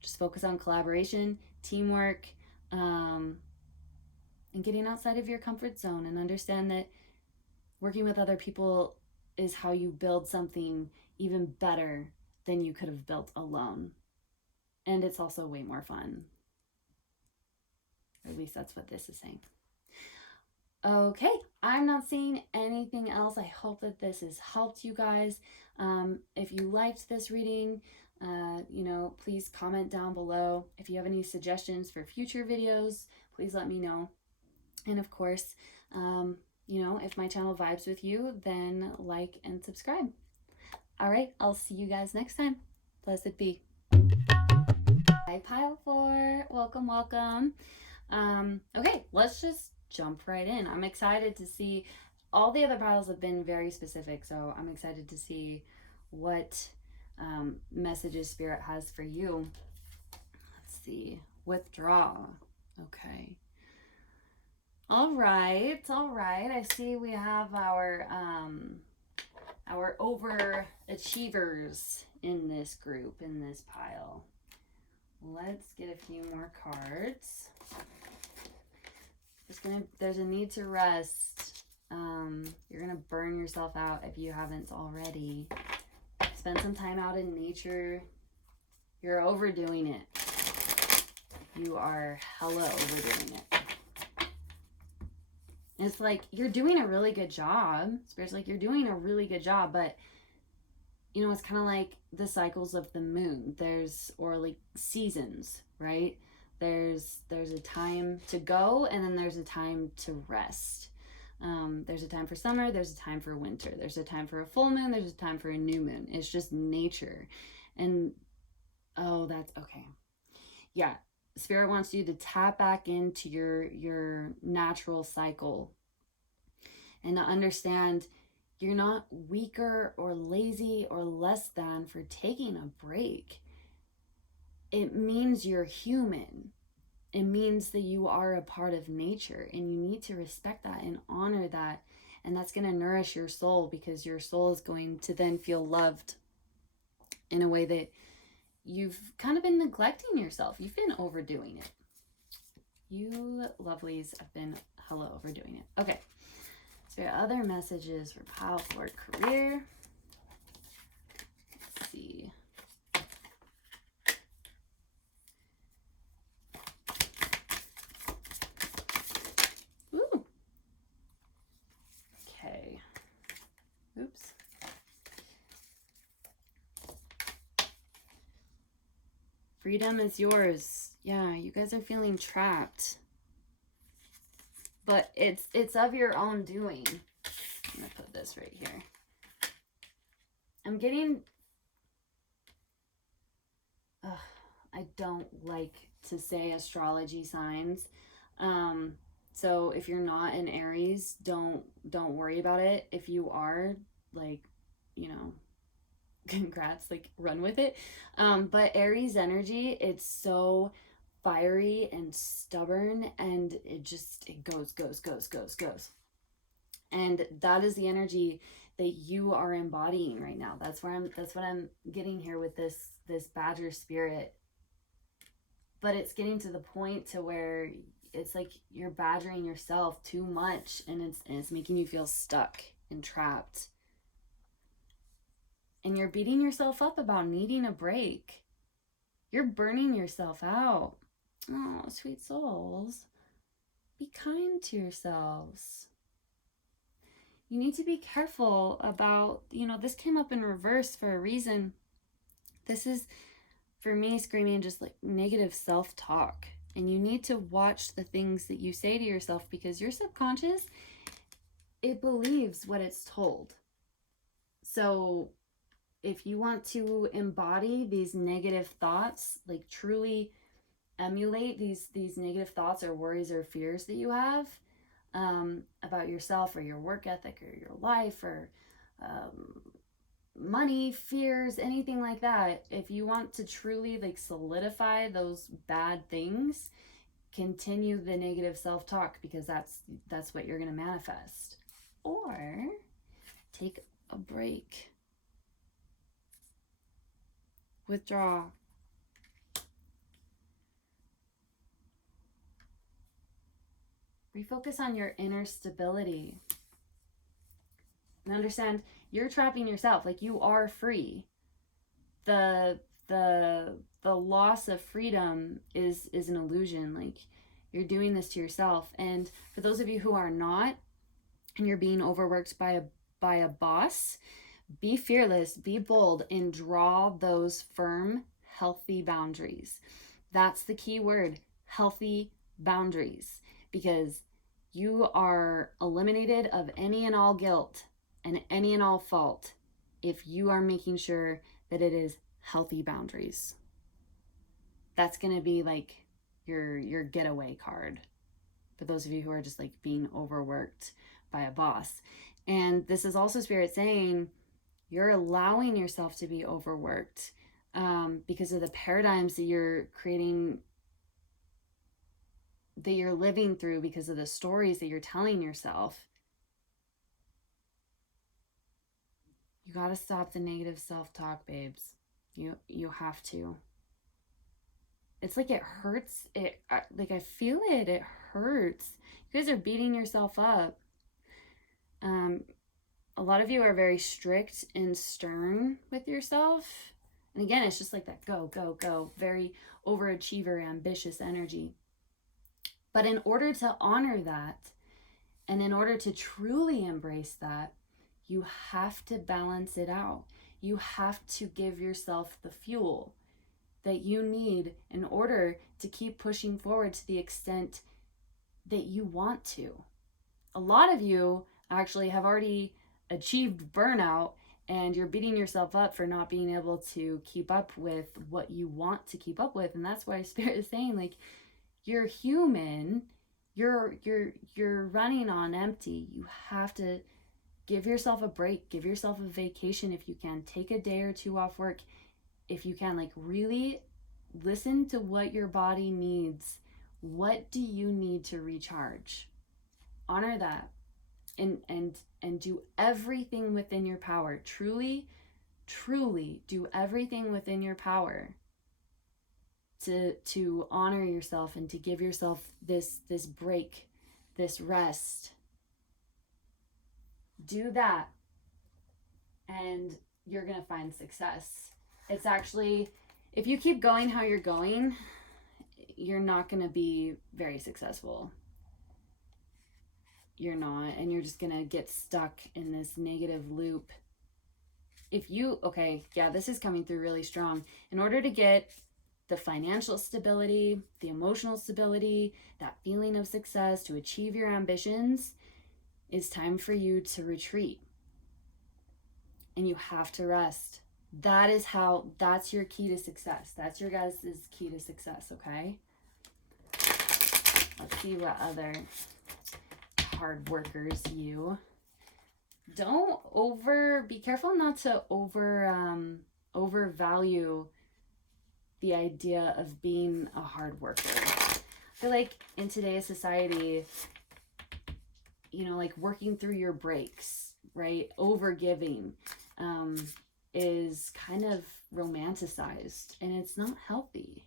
Just focus on collaboration, teamwork, and getting outside of your comfort zone, and understand that working with other people is how you build something even better than you could have built alone. And it's also way more fun. Or at least that's what this is saying. Okay, I'm not seeing anything else. I hope that this has helped you guys. If you liked this reading, please comment down below. If you have any suggestions for future videos, please let me know. And of course, if my channel vibes with you, then like and subscribe. All right, I'll see you guys next time. Blessed be. Hi, Pile 4. Welcome, welcome. Okay, let's just jump right in. I'm excited to see. All the other piles have been very specific, so I'm excited to see what messages Spirit has for you. Let's see. Withdraw. Okay. All right. I see we have our overachievers in this group, in this pile. Let's get a few more cards. There's a need to rest. You're gonna burn yourself out if you haven't already. Spend some time out in nature. You're overdoing it. You are hella overdoing it. It's like, you're doing a really good job. Spirit's like, you're doing a really good job, but it's kind of like the cycles of the moon. Or like seasons, right? There's a time to go, and then there's a time to rest. There's a time for summer, there's a time for winter, there's a time for a full moon, there's a time for a new moon. It's just nature. And that's okay. Yeah, Spirit wants you to tap back into your natural cycle, and to understand you're not weaker or lazy or less than for taking a break. It means you're human. It means that you are a part of nature, and you need to respect that and honor that. And that's going to nourish your soul, because your soul is going to then feel loved in a way that you've kind of been neglecting yourself. You've been overdoing it. You lovelies have been hella overdoing it. Okay. So your other messages for Pile 4 career. Let's see. Ooh. Okay. Oops. Freedom is yours. Yeah, you guys are feeling trapped. But it's of your own doing. I'm going to put this right here. I'm getting... I don't like to say astrology signs. So if you're not an Aries, don't worry about it. If you are, like, you know, congrats, like run with it. But Aries energy, it's so fiery and stubborn, and it goes. And that is the energy that you are embodying right now. That's what I'm getting here with this badger spirit. But it's getting to the point to where it's like you're badgering yourself too much, and it's making you feel stuck and trapped. And you're beating yourself up about needing a break. You're burning yourself out. Oh, sweet souls. Be kind to yourselves. You need to be careful about, this came up in reverse for a reason. This is, for me, screaming just like negative self-talk. And you need to watch the things that you say to yourself, because your subconscious, it believes what it's told. So if you want to embody these negative thoughts, like truly emulate these negative thoughts or worries or fears that you have about yourself or your work ethic or your life or money, fears, anything like that, if you want to truly like solidify those bad things, continue the negative self-talk, because that's what you're going to manifest. Or take a break. Withdraw. Refocus on your inner stability. And understand you're trapping yourself. Like, you are free. The loss of freedom is an illusion. Like, you're doing this to yourself. And for those of you who are not, and you're being overworked by a boss, be fearless, be bold, and draw those firm, healthy boundaries. That's the key word, healthy boundaries, because you are eliminated of any and all guilt and any and all fault if you are making sure that it is healthy boundaries. That's going to be like your getaway card for those of you who are just like being overworked by a boss. And this is also Spirit saying you're allowing yourself to be overworked because of the paradigms that you're creating, that you're living through, because of the stories that you're telling yourself. You got to stop the negative self-talk, babes. You have to. It's like it hurts. Like, I feel it. It hurts. You guys are beating yourself up. A lot of you are very strict and stern with yourself. And again, it's just like that go, very overachiever, ambitious energy. But in order to honor that, and in order to truly embrace that, you have to balance it out. You have to give yourself the fuel that you need in order to keep pushing forward to the extent that you want to. A lot of you actually have already achieved burnout, and you're beating yourself up for not being able to keep up with what you want to keep up with. And that's why Spirit is saying, like, you're human, you're running on empty. You have to give yourself a break, give yourself a vacation if you can. Take a day or two off work if you can. Like, really listen to what your body needs. What do you need to recharge? Honor that, and do everything within your power. Truly do everything within your power to honor yourself and to give yourself this break, this rest. Do that, and you're gonna find success. It's actually, if you keep going how you're going, you're not gonna be very successful. You're not, and you're just gonna get stuck in this negative loop. If you, okay, yeah, this is coming through really strong. In order to get the financial stability, the emotional stability, that feeling of success, to achieve your ambitions, it's time for you to retreat. And you have to rest. That's your key to success. That's your guys' key to success, okay? see what other hard workers you. Don't be careful not to overvalue the idea of being a hard worker. I feel like in today's society, you know, like working through your breaks, right? Overgiving is kind of romanticized, and it's not healthy.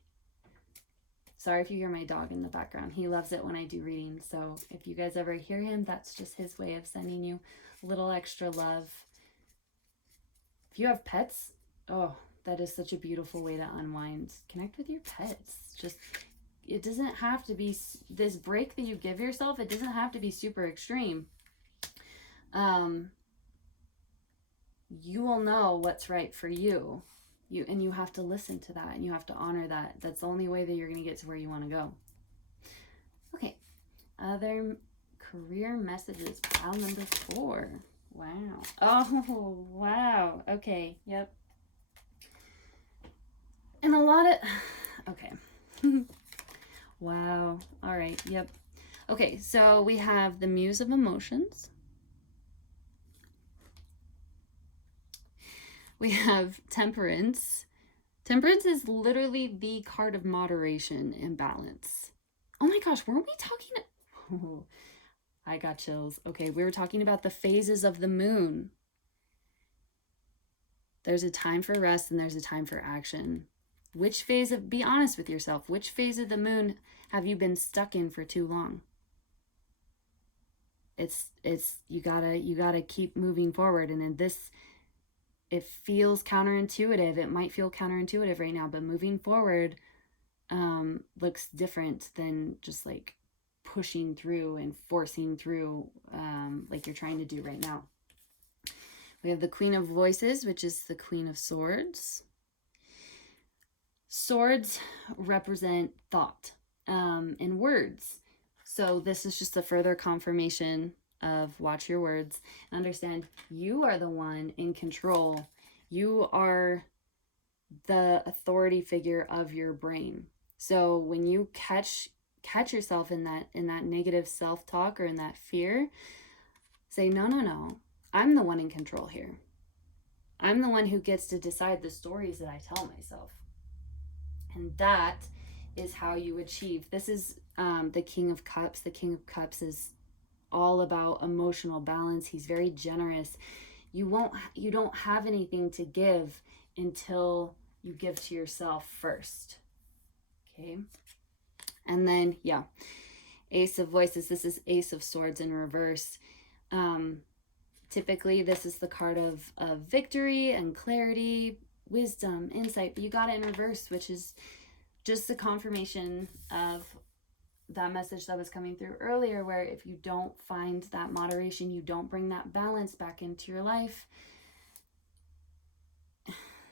Sorry if you hear my dog in the background. He loves it when I do readings. So if you guys ever hear him, that's just his way of sending you a little extra love. If you have pets, oh, that is such a beautiful way to unwind. Connect with your pets. Just, it doesn't have to be this break that you give yourself. It doesn't have to be super extreme. You will know what's right for you. You have to listen to that, and you have to honor that. That's the only way that you're going to get to where you want to go. Okay. Other career messages. Pile number 4. Wow. Oh, wow. Okay. Yep. And a lot of... Okay. Wow. All right. Yep. Okay. So we have the Muse of Emotions. We have Temperance. Temperance is literally the card of moderation and balance. Oh my gosh, weren't we talking? Oh, I got chills. Okay, we were talking about the phases of the moon. There's a time for rest and there's a time for action. Which phase of, be honest with yourself, which phase of the moon have you been stuck in for too long? You gotta keep moving forward. And in this, it feels counterintuitive. It might feel counterintuitive right now, but moving forward looks different than just like pushing through and forcing through like you're trying to do right now. We have the Queen of Voices, which is the Queen of Swords. Swords represent thought and words. So this is just a further confirmation of watch your words. Understand you are the one in control. You are the authority figure of your brain. So when you catch yourself in that negative self-talk or in that fear, say, no. I'm the one in control here. I'm the one who gets to decide the stories that I tell myself. And that is how you achieve. This is the King of Cups. The King of Cups is all about emotional balance. He's very generous. You don't have anything to give until you give to yourself first. Okay. And then, yeah, Ace of Voices. This is Ace of Swords in reverse. Typically, this is the card of victory and clarity, wisdom, insight. But you got it in reverse, which is just the confirmation of that message that was coming through earlier, where if you don't find that moderation, you don't bring that balance back into your life,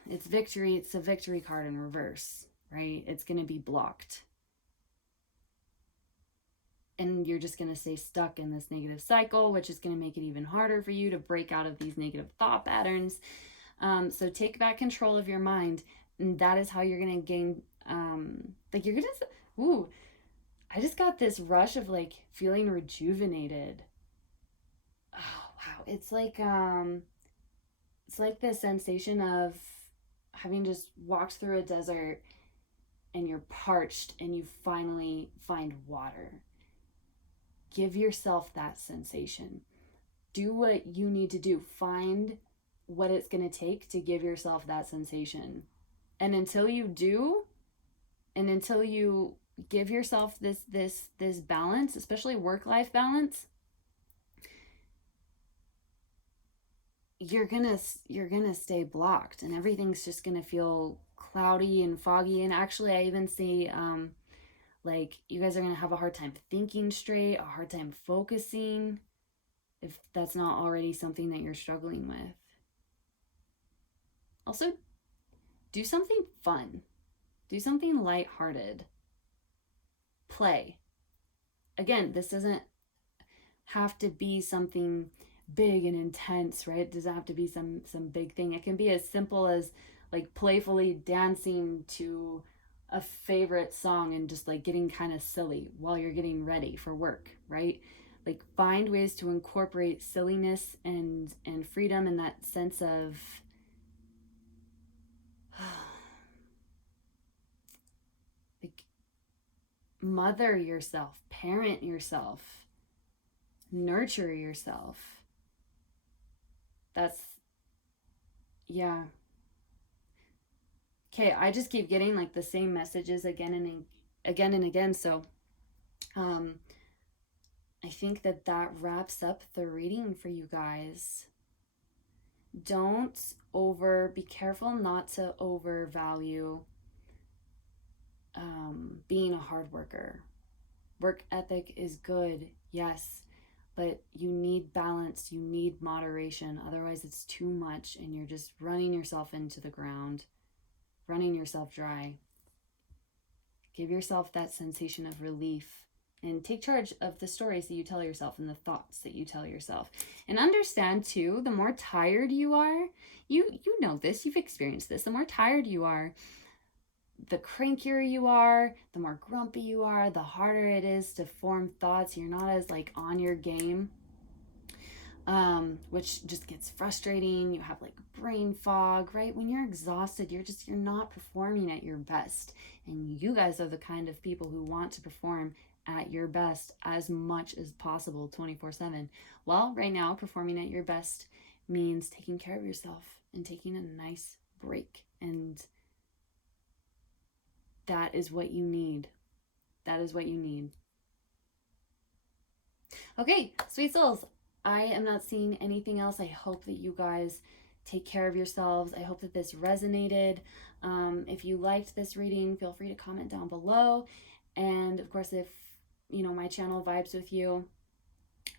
it's victory. It's a victory card in reverse, right? It's going to be blocked. And you're just going to stay stuck in this negative cycle, which is going to make it even harder for you to break out of these negative thought patterns. So take back control of your mind. And that is how you're going to gain, like you're going to, ooh, I just got this rush of like feeling rejuvenated. Oh, wow. It's like the sensation of having just walked through a desert and you're parched and you finally find water. Give yourself that sensation. Do what you need to do. Find what it's going to take to give yourself that sensation. And until you do, and until you give yourself this balance, especially work-life balance, you're gonna stay blocked, and everything's just gonna feel cloudy and foggy. And actually, I even see like you guys are gonna have a hard time thinking straight, a hard time focusing, if that's not already something that you're struggling with. Also, do something fun. Do something lighthearted. Play. Again, this doesn't have to be something big and intense, right? It doesn't have to be some big thing. It can be as simple as like playfully dancing to a favorite song and just like getting kind of silly while you're getting ready for work, right? Like find ways to incorporate silliness and freedom and that sense of like mother yourself, parent yourself, nurture yourself. That's, yeah. Okay, I just keep getting like the same messages again and again. So um I think that that wraps up the reading for you guys. Don't be careful not to overvalue being a hard worker. Work ethic is good, yes, but you need balance, you need moderation. Otherwise, it's too much and you're just running yourself into the ground, running yourself dry. Give yourself that sensation of relief and take charge of the stories that you tell yourself and the thoughts that you tell yourself. And understand too, the more tired you are, you know this, you've experienced this, the more tired you are, the crankier you are, the more grumpy you are, the harder it is to form thoughts. You're not as like on your game, which just gets frustrating. You have like brain fog, right? When you're exhausted, you're not performing at your best. And you guys are the kind of people who want to perform at your best as much as possible 24/7. Well, right now, performing at your best means taking care of yourself and taking a nice break. And that is what you need. That is what you need. Okay, sweet souls, I am not seeing anything else. I hope that you guys take care of yourselves. I hope that this resonated. If you liked this reading, feel free to comment down below. And of course, if my channel vibes with you,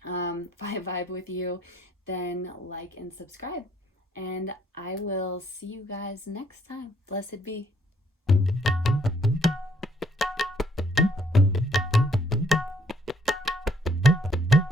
if I vibe with you, then like and subscribe. And I will see you guys next time. Blessed be.